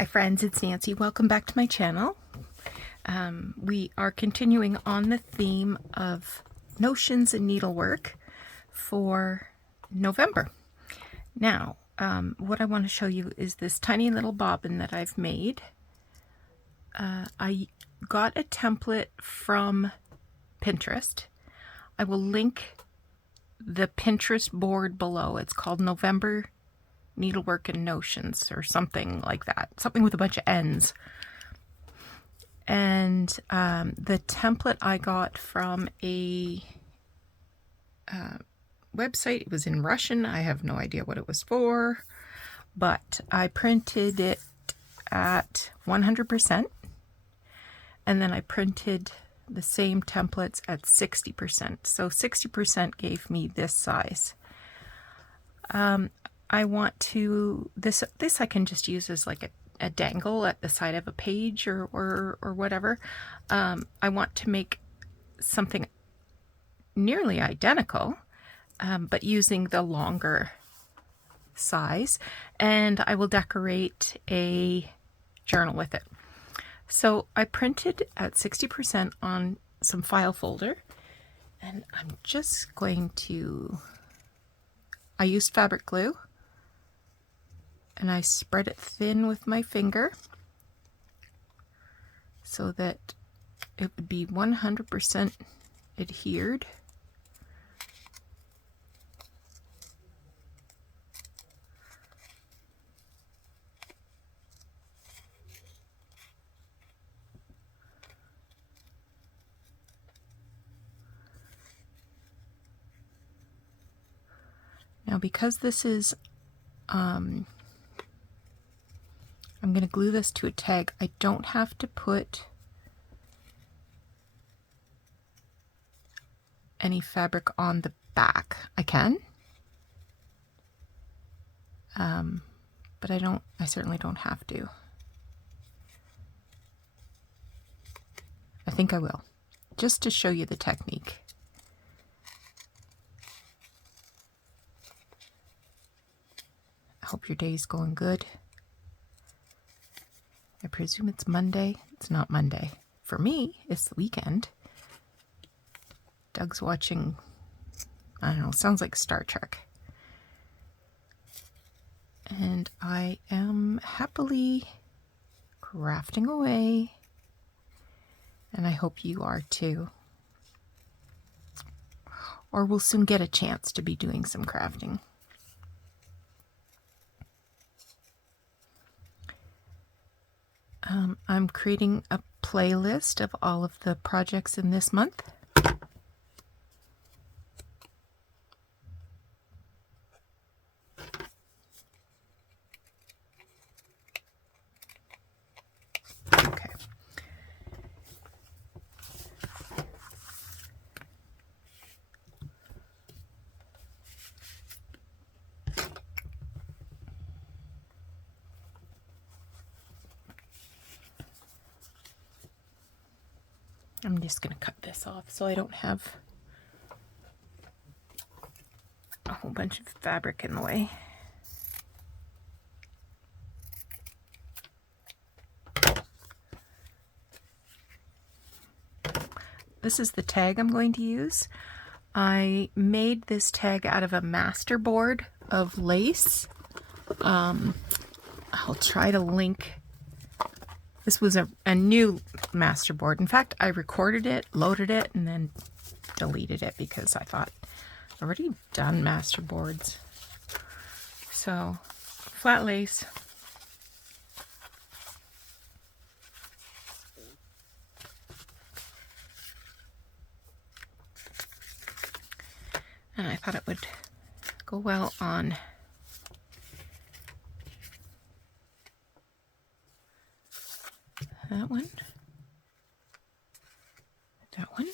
Hi friends, it's Nancy. Welcome back to my channel. We are continuing on the theme of notions and needlework for November. Now, what I want to show you is this tiny little bobbin that I've made. I got a template from Pinterest. I will link the Pinterest board below. It's called November Needlework and Notions or something like that. Something with a bunch of N's. And the template I got from a website. It was in Russian. I have no idea what it was for. But I printed it at 100%. And then I printed the same templates at 60%. So 60% gave me this size. I want to, this I can just use as like a dangle at the side of a page or whatever. I want to make something nearly identical, but using the longer size, and I will decorate a journal with it. So I printed at 60% on some file folder, and I'm just going to, I used fabric glue, and I spread it thin with my finger so that it would be 100% adhered. Now, because this is I'm going to glue this to a tag. I don't have to put any fabric on the back. I can, but I certainly don't have to. I think I will, just to show you the technique. I hope your day's going good. I presume it's Monday. It's not Monday. For me, it's the weekend. Doug's watching, I don't know, sounds like Star Trek. And I am happily crafting away. And I hope you are too. Or we'll soon get a chance to be doing some crafting. I'm creating a playlist of all of the projects in this month. Okay. I'm just going to cut this off so I don't have a whole bunch of fabric in the way. This is the tag I'm going to use. I made this tag out of a master board of lace. I'll try to link. This was a new master board. In fact, I recorded it, loaded it, and then deleted it because I thought I've already done master boards. So, flat lace. And I thought it would go well on that one, that one.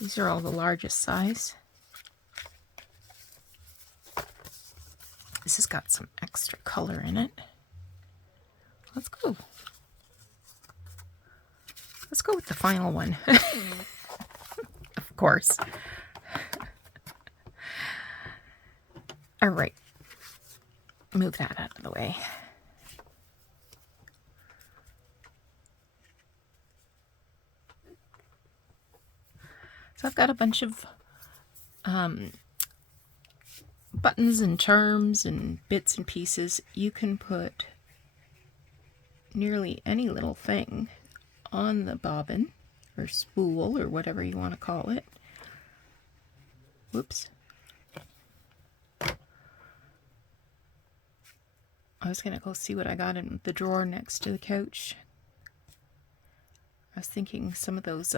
These are all the largest size. This has got some extra color in it. Let's go. Let's go with the final one. Of course. All right. Move that out of the way. So I've got a bunch of buttons and charms and bits and pieces. You can put nearly any little thing on the bobbin or spool or whatever you want to call it. Whoops. I was gonna go see what I got in the drawer next to the couch. I was thinking some of those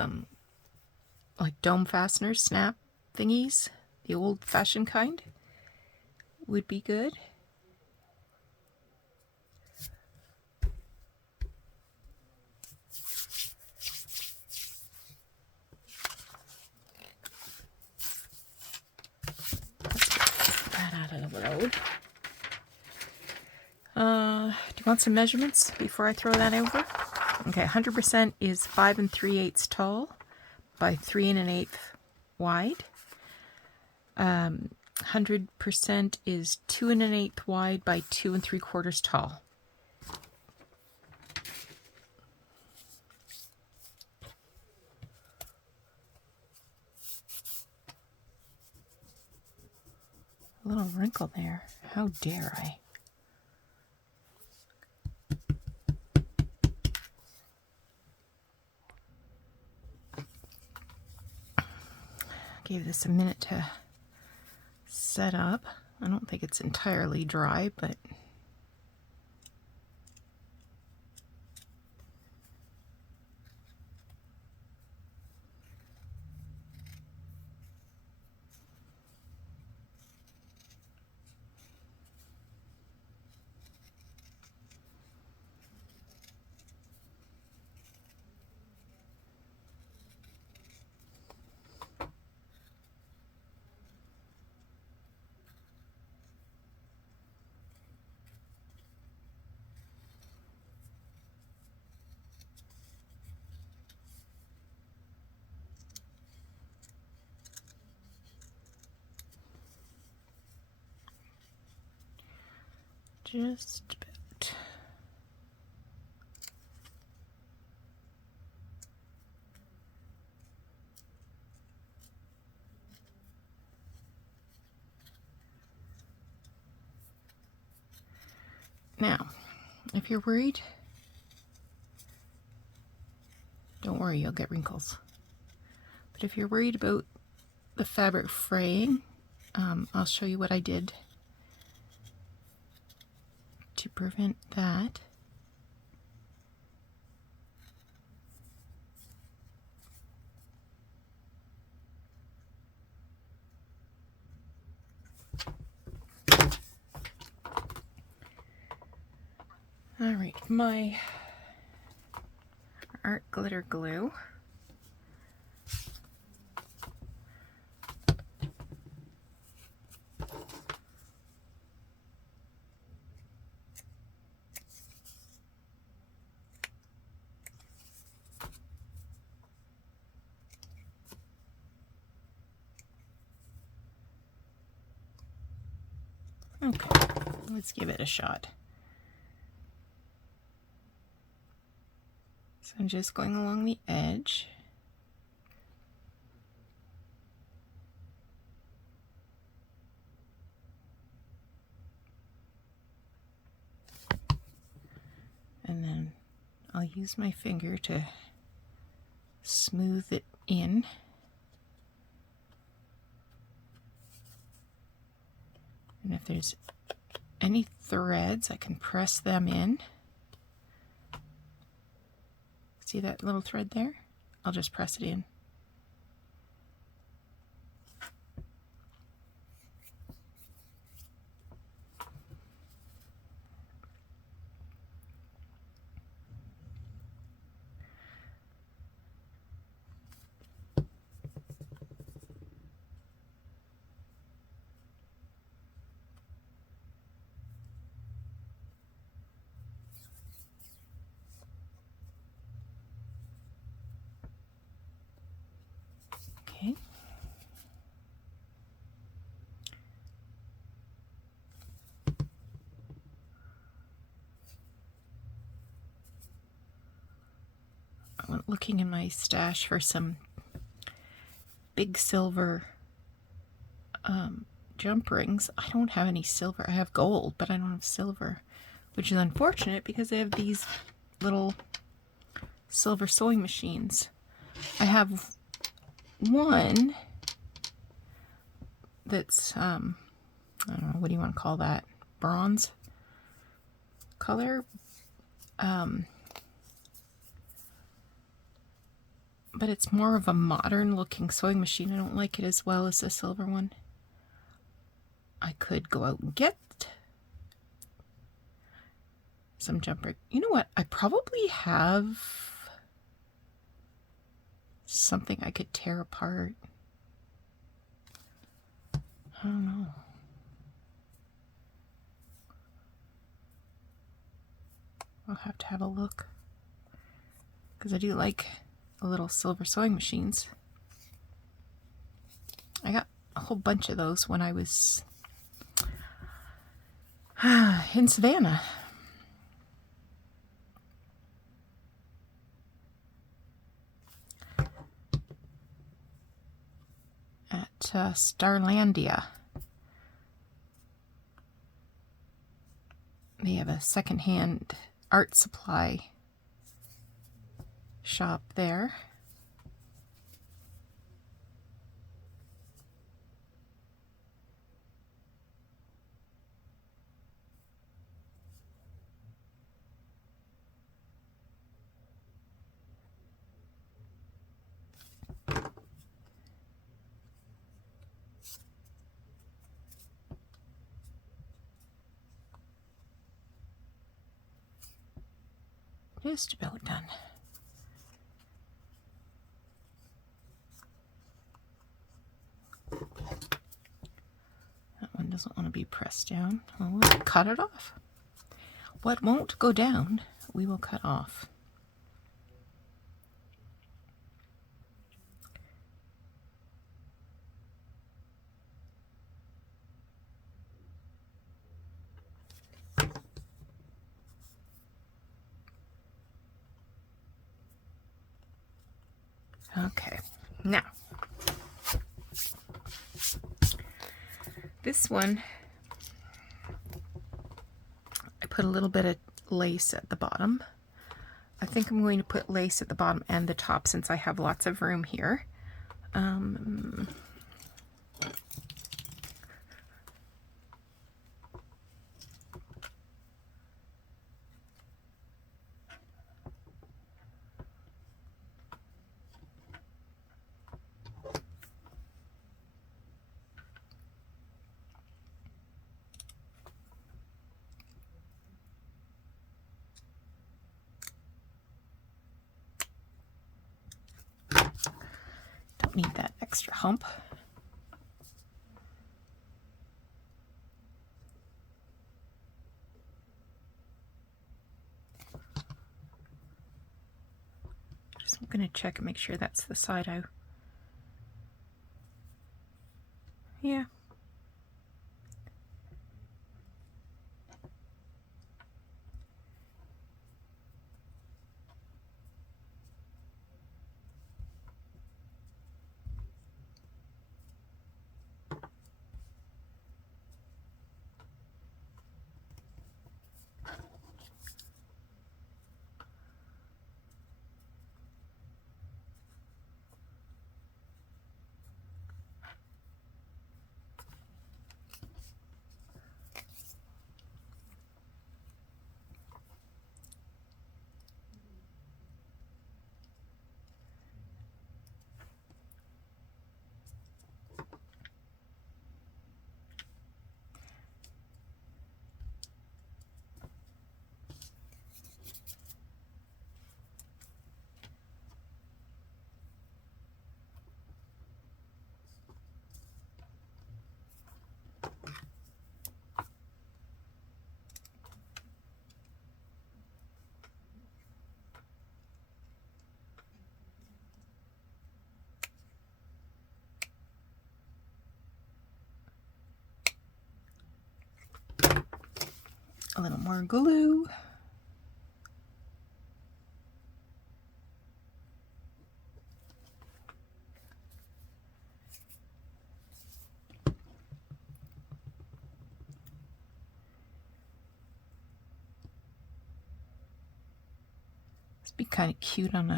like dome fasteners, snap thingies, the old-fashioned kind, would be good. That out of the road. Do you want some measurements before I throw that over? Okay, 100% is 5 3/8 tall by 3 1/8 wide. 100% is 2 1/8 wide by 2 3/4 tall. A little wrinkle there. How dare I? Gave this a minute to set up. I don't think it's entirely dry, but just a bit. Now, if you're worried, don't worry, you'll get wrinkles. But if you're worried about the fabric fraying, I'll show you what I did to prevent that. All right, my art glitter glue. Okay, let's give it a shot. So I'm just going along the edge. And then I'll use my finger to smooth it in. And if there's any threads, I can press them in. See that little thread there? I'll just press it in. Okay. I went looking in my stash for some big silver jump rings. I don't have any silver. I have gold, but I don't have silver, which is unfortunate because I have these little silver sewing machines. I have one that's I don't know, what do you want to call that? Bronze color. But it's more of a modern looking sewing machine. I don't like it as well as the silver one. I could go out and get some jumper. You know what? I probably have something I could tear apart. I don't know. I'll have to have a look, because I do like a little silver sewing machines. I got a whole bunch of those when I was in Savannah. At Starlandia. They have a secondhand art supply shop there. Just about done. That one doesn't want to be pressed down. Well, we'll cut it off. What won't go down, we will cut off. Okay, now this one, I put a little bit of lace at the bottom. I think I'm going to put lace at the bottom and the top since I have lots of room here. Don't need that extra hump. Just going to check and make sure that's the side I... Yeah. A little more glue. be kind of cute on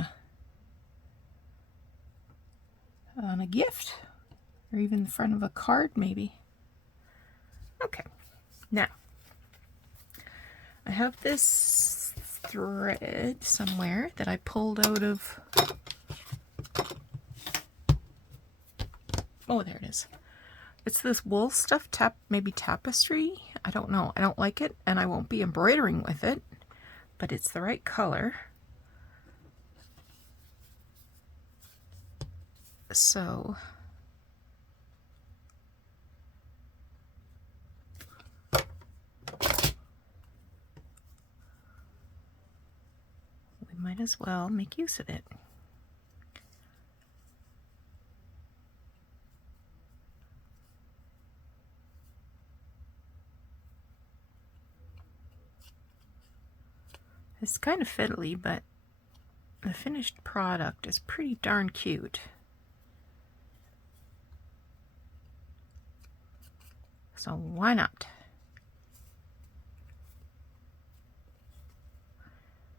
a gift, or even the front of a card maybe. Okay, now I have this thread somewhere that I pulled out of, oh there it is. It's this wool stuff, maybe tapestry, I don't know. I don't like it, and I won't be embroidering with it, but it's the right color. So we might as well make use of it. It's kind of fiddly, but the finished product is pretty darn cute. So why not?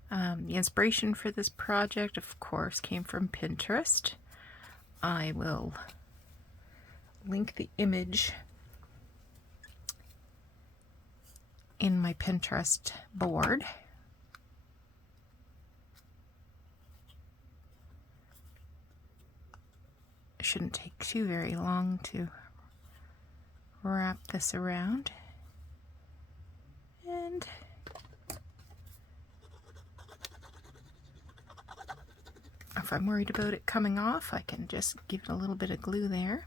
The inspiration for this project, of course, came from Pinterest. I will link the image in my Pinterest board. It shouldn't take too very long to wrap this around. And if I'm worried about it coming off, I can just give it a little bit of glue there.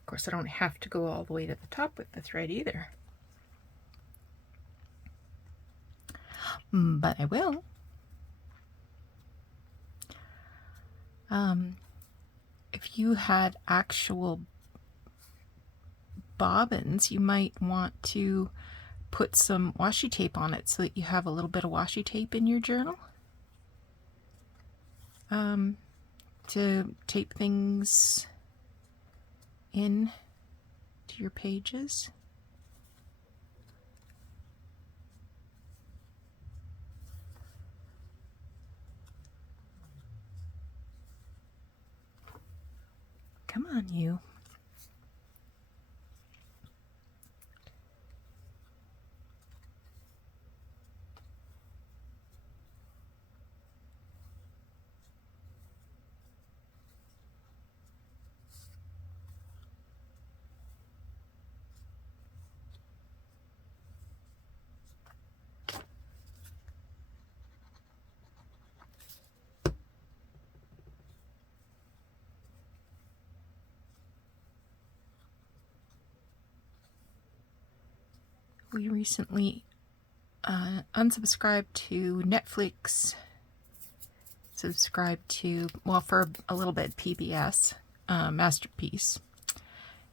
Of course, I don't have to go all the way to the top with the thread either, but I will. If you had actual bobbins, you might want to put some washi tape on it so that you have a little bit of washi tape in your journal to tape things in to your pages. Come on, you. We recently unsubscribed to Netflix, subscribed to, well, for a little bit, PBS, Masterpiece,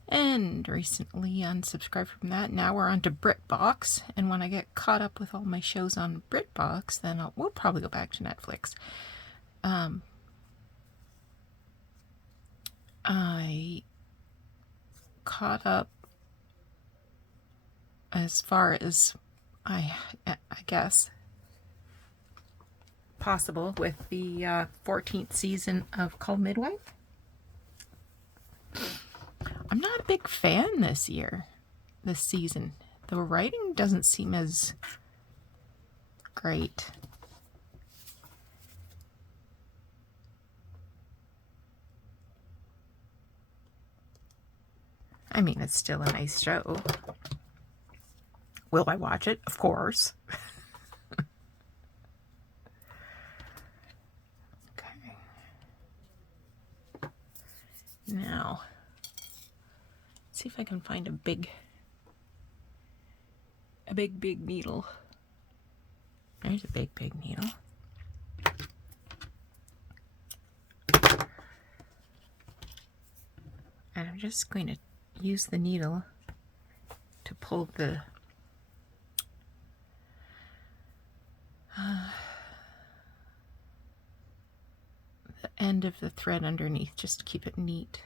and recently unsubscribed from that. Now we're on to BritBox, and when I get caught up with all my shows on BritBox, then we'll probably go back to Netflix. I caught up as far as I guess possible with the 14th season of Called Midwife. I'm not a big fan this season. The writing doesn't seem as great. I mean, it's still a nice show. Will I watch it? Of course. Okay. Now, let's see if I can find a big needle. There's a big needle. I'm just going to use the needle to pull the end of the thread underneath, just to keep it neat.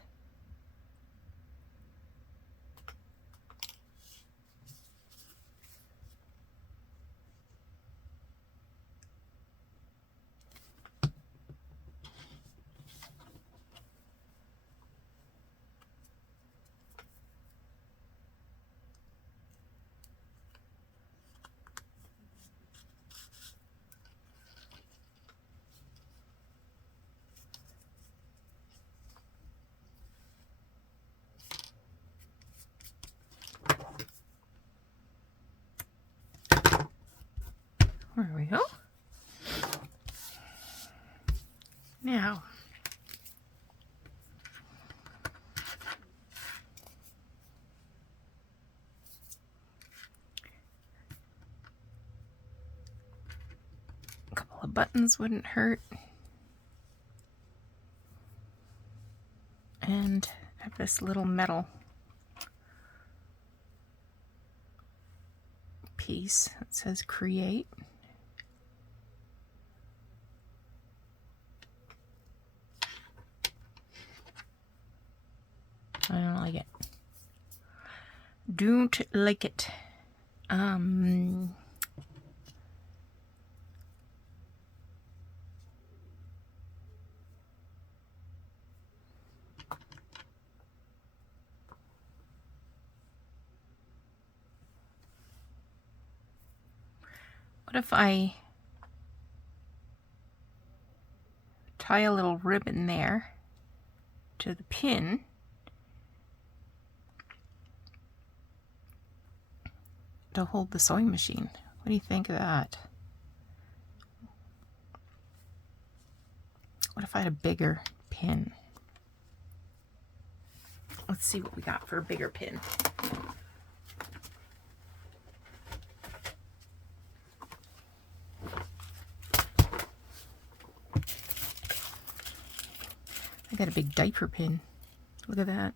There we go. Now, a couple of buttons wouldn't hurt. And I have this little metal piece that says create. I don't like it. Don't like it. What if I tie a little ribbon there to the pin to hold the sewing machine? What do you think of that? What if I had a bigger pin? Let's see what we got for a bigger pin. I got a big diaper pin. Look at that.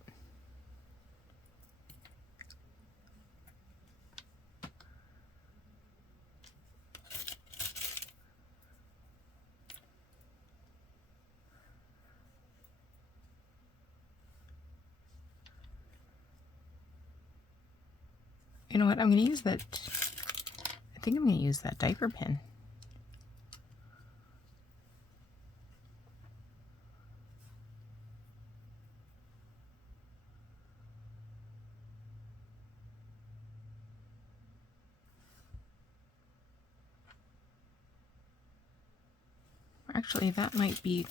You know what? I'm going to use that. I think I'm going to use that diaper pin. Actually, that might be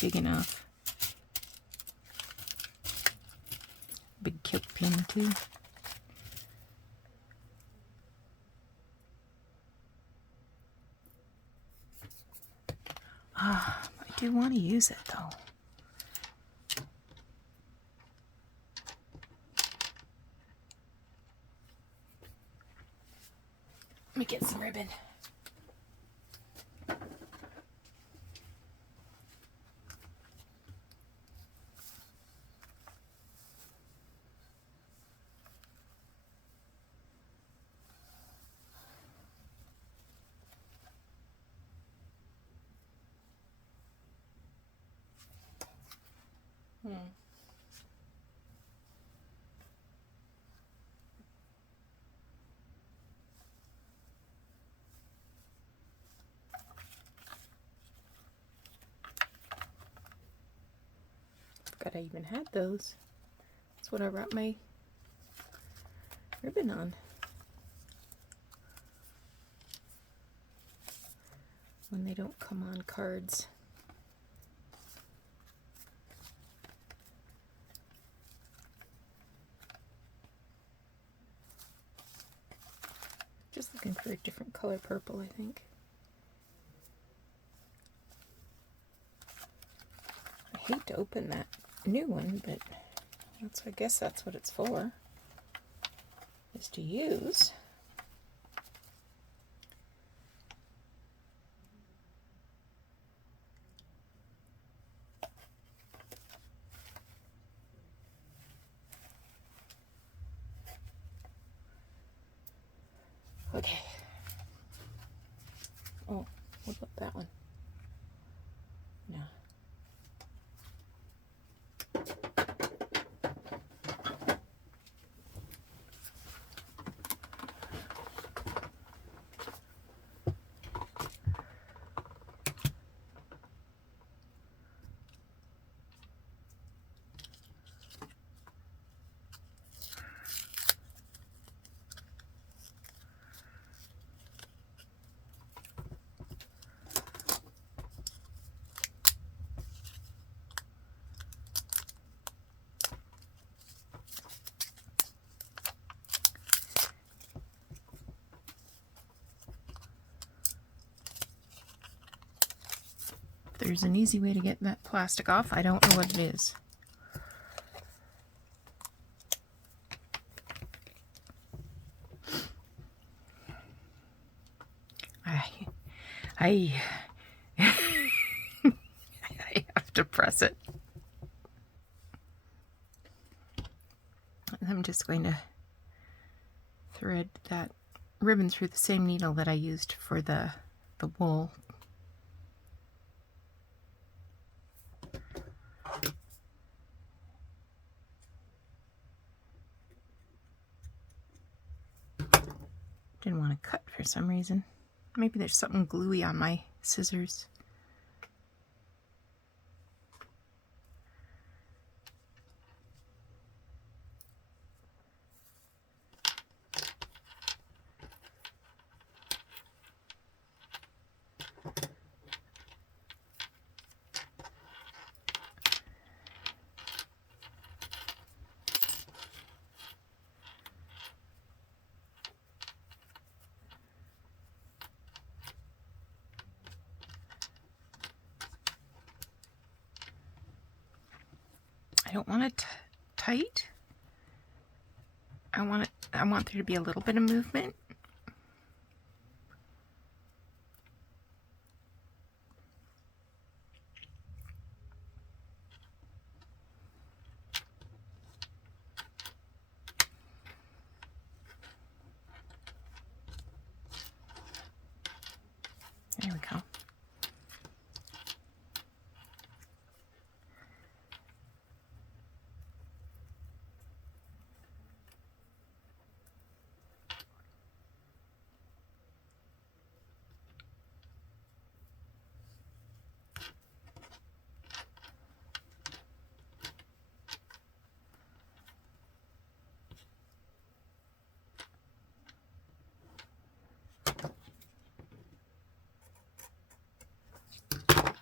big enough. Big kilt pin too. I do want to use it though. Let me get some ribbon. Forgot I even had those. That's what I wrapped my ribbon on. When they don't come on cards. Just looking for a different color purple, I think. I hate to open that new one, but I guess that's what it's for, is to use. Okay. Oh, what about that one? No. There's an easy way to get that plastic off. I don't know what it is. I have to press it. I'm just going to thread that ribbon through the same needle that I used for the wool. Didn't want to cut for some reason. Maybe there's something gluey on my scissors. I don't want it tight. I want there to be a little bit of movement. There we go.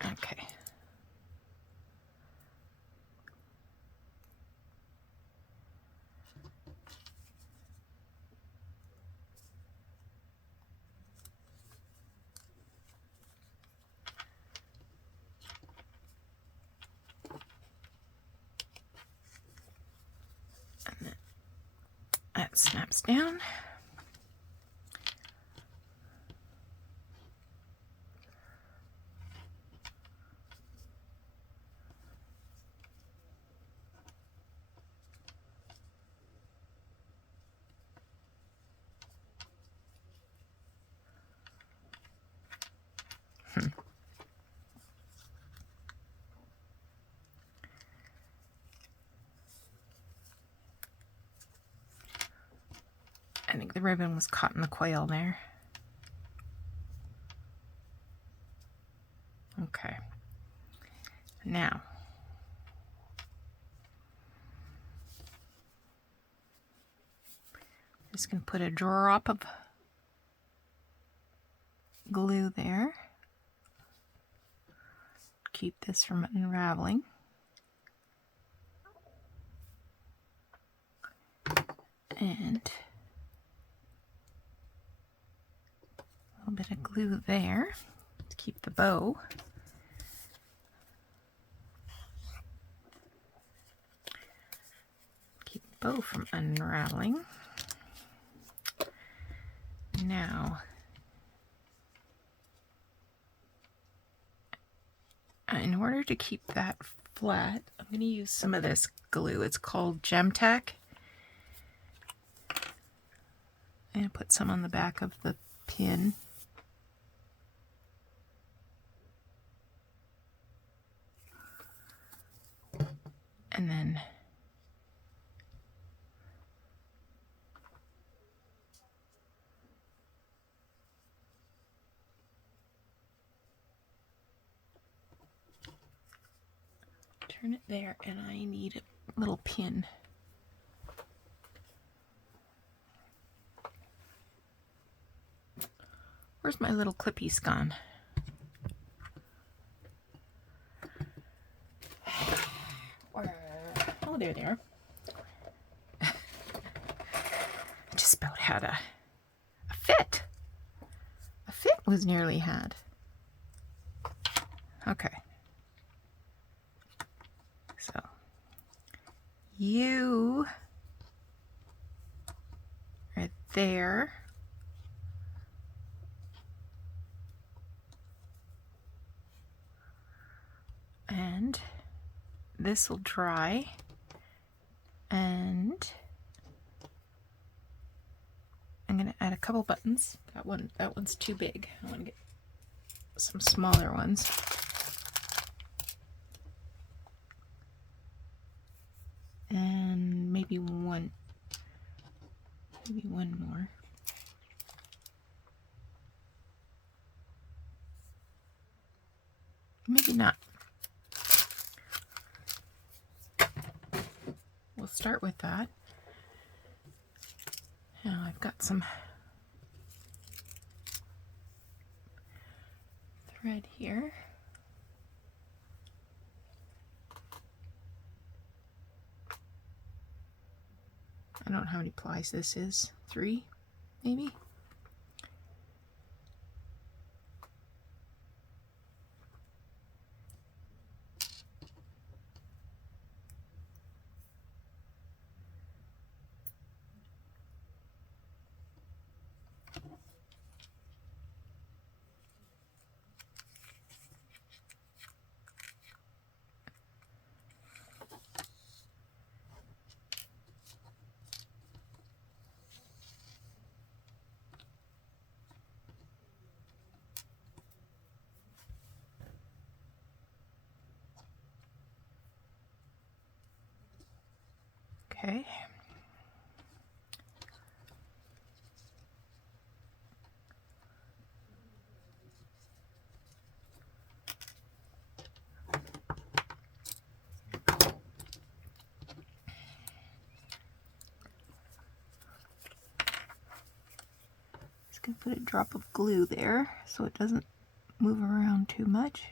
Okay. And that snaps down. I think the ribbon was caught in the coil there. Okay. Now, I'm just going to put a drop of glue there. Keep this from unraveling. And a little bit of glue there to keep the bow. Keep the bow from unraveling. Now, in order to keep that flat, I'm going to use some of this glue. It's called Gem Tech. And put some on the back of the pin. And then turn it there, and I need a little pin. Where's my little clippies gone? Oh, there they are. I just about had a fit. A fit was nearly had. Okay. So you right there. And this will dry, and I'm going to add a couple buttons. That one's too big. I want to get some smaller ones. And maybe one more. Maybe not. We'll start with that. Now I've got some thread here. I don't know how many plies this is. 3, maybe? Okay. Just gonna put a drop of glue there so it doesn't move around too much.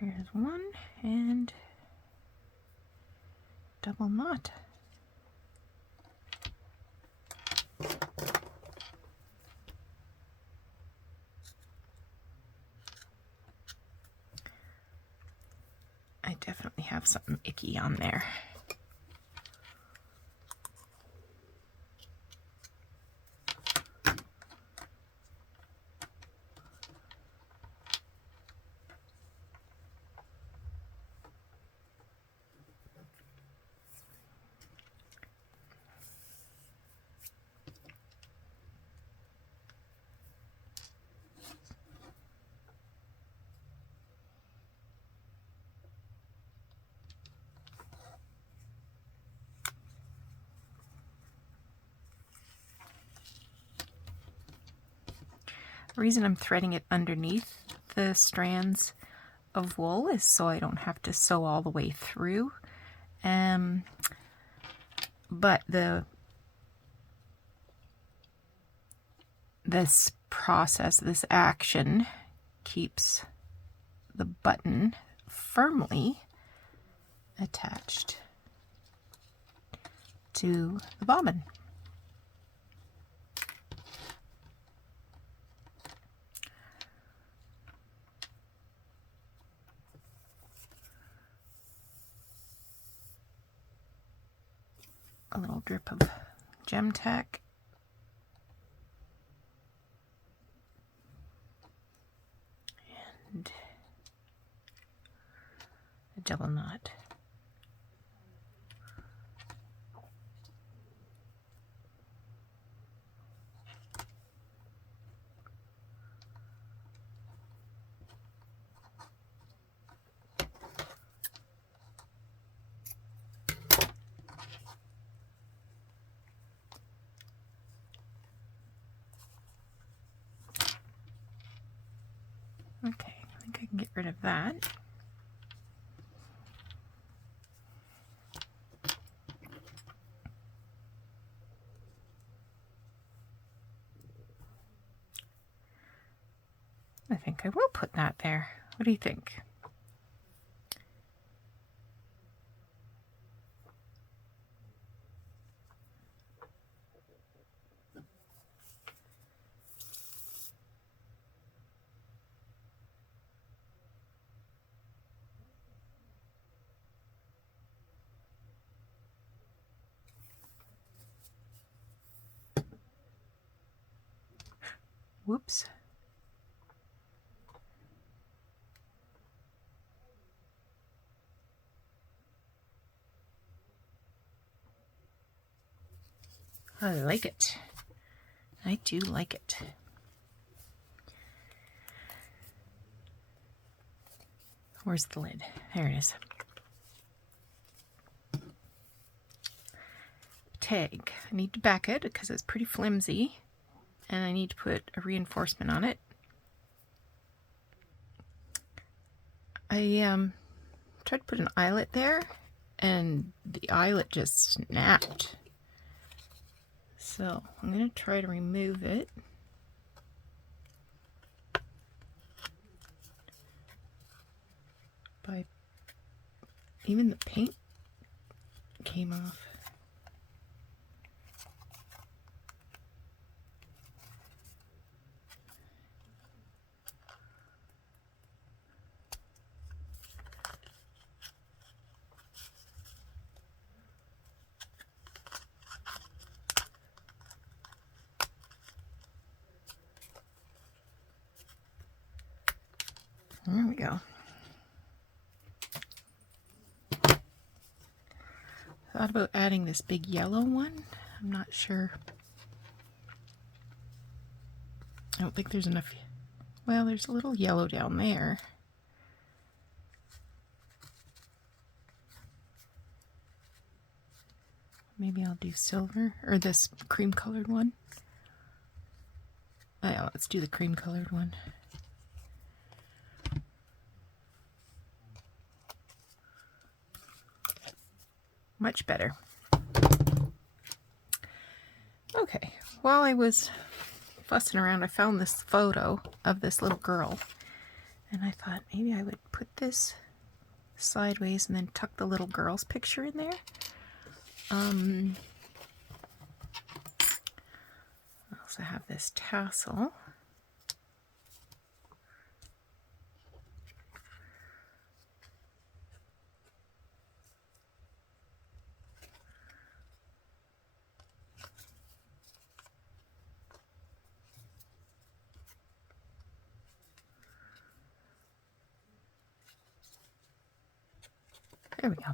Here's one, and double knot. I definitely have something icky on there. The reason I'm threading it underneath the strands of wool is so I don't have to sew all the way through. But this process, this action, keeps the button firmly attached to the bobbin. A little drip of gem tack. and a double knot. Okay, I think I can get rid of that. I think I will put that there. What do you think? Whoops. I like it. I do like it. Where's the lid? There it is. Tag. I need to back it because it's pretty flimsy, and I need to put a reinforcement on it. I tried to put an eyelet there, and the eyelet just snapped. So I'm going to try to remove it. By even the paint came off. There we go. Thought about adding this big yellow one. I'm not sure. I don't think there's enough. Well, there's a little yellow down there. Maybe I'll do silver, or this cream colored one. Oh, yeah, let's do the cream colored one. Much better. Okay, while I was fussing around, I found this photo of this little girl, and I thought maybe I would put this sideways and then tuck the little girl's picture in there. I also have this tassel. There we go.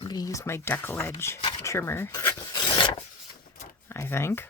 I'm going to use my decal edge trimmer, I think.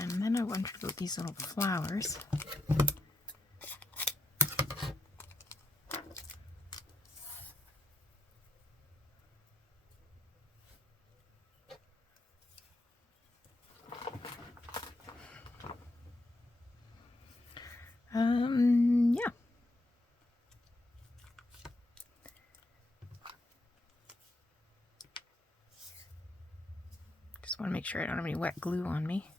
And then I wondered about these little flowers. Just want to make sure I don't have any wet glue on me.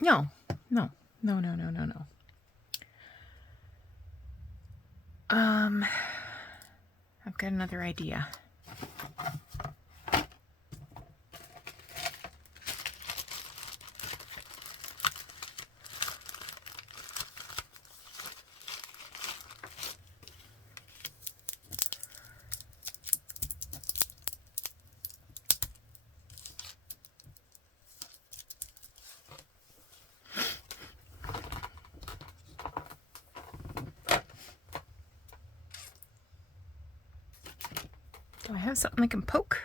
No. I've got another idea. Do I have something I can poke?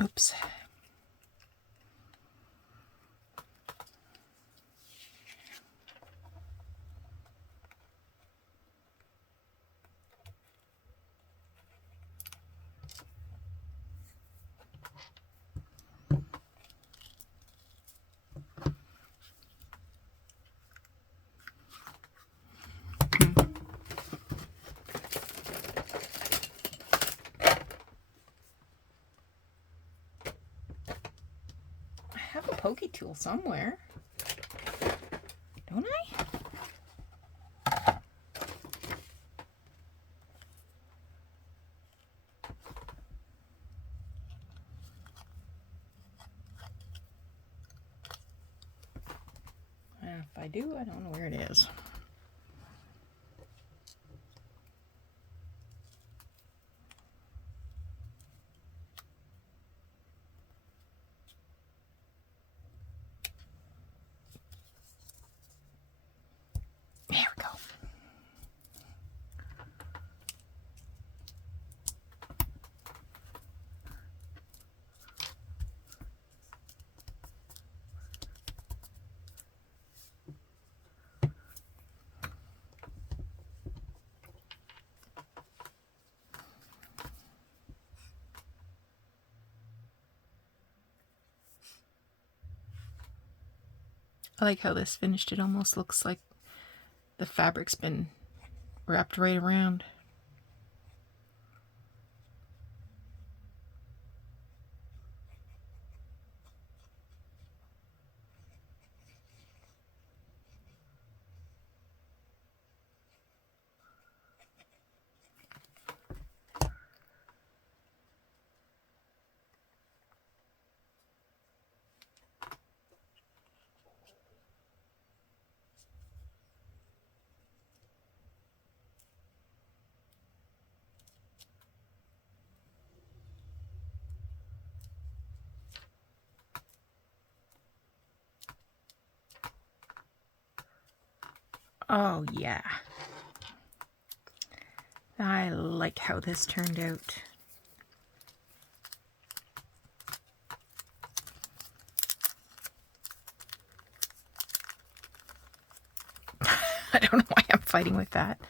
Oops. I have a pokey tool somewhere, don't I? If I do, I don't know where it is. There we go. I like how this finished. It almost looks like the fabric's been wrapped right around. Oh yeah. I like how this turned out. I don't know why I'm fighting with that.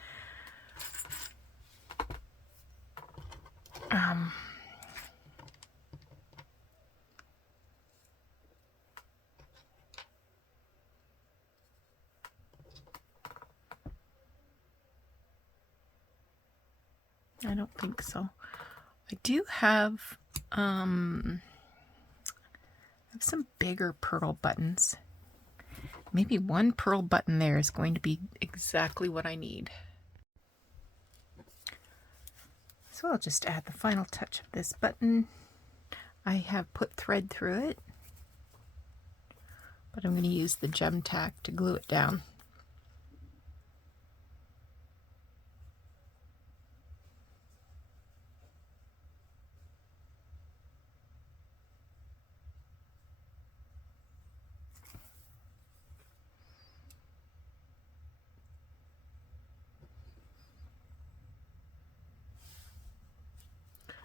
I don't think so. I do have some bigger pearl buttons. Maybe one pearl button there is going to be exactly what I need. So So I'll just add the final touch of this button. I have put thread through it, but I'm going to use the gem tack to glue it down.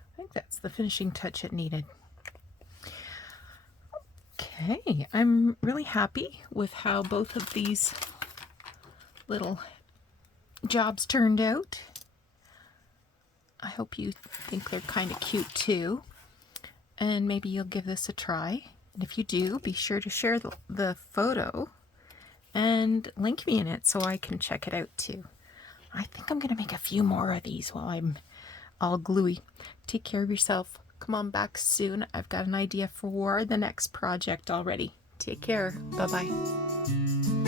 I think that's the finishing touch it needed. Okay, I'm really happy with how both of these little jobs turned out. I hope you think they're kind of cute too, and maybe you'll give this a try. And if you do, be sure to share the photo and link me in it so I can check it out too. I think I'm going to make a few more of these while I'm all gluey. Take care of yourself. Come on back soon. I've got an idea for the next project already. Take care. Bye-bye.